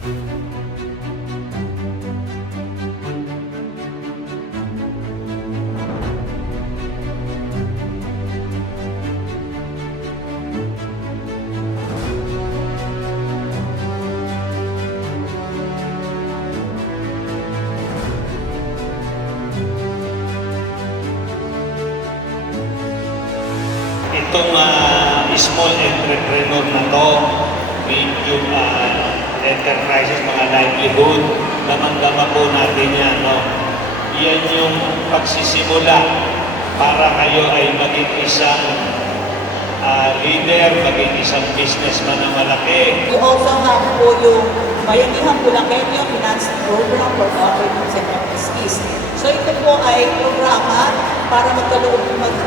Itong ah, small entrepreneur na to, medium ah, enterprises, mga livelihood, damang-dama po natin yan. No? Yan yung pagsisimula para kayo ay maging isang ah, leader, maging isang businessman na malaki. We also have po yung Bayanihan Bulakenyo Finance Program for Cooperatives and MSPs. So ito po ay programa para magkaroon,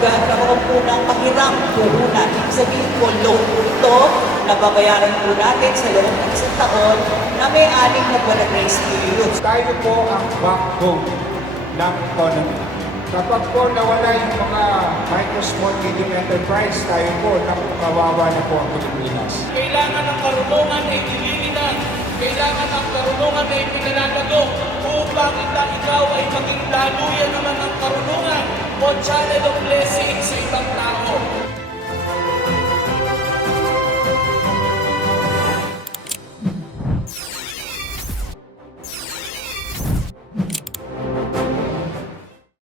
magkaroon po ng pahiram puhunan. Ibig sabihin po, loan po ito na babayaran po natin sa loob ng isang taon na may aling na na grace period. Tayo po ang backbone ng economy. Kapag po nawala yung mga micro, small, medium enterprise, tayo po, kawawa na po ang Pilipinas. Kailangan ng karunungan ay diliginan. Kailangan ng karunungan ay pinalalago upang ikaw ay maging daluyan ng channel of blessing sa ibang tao.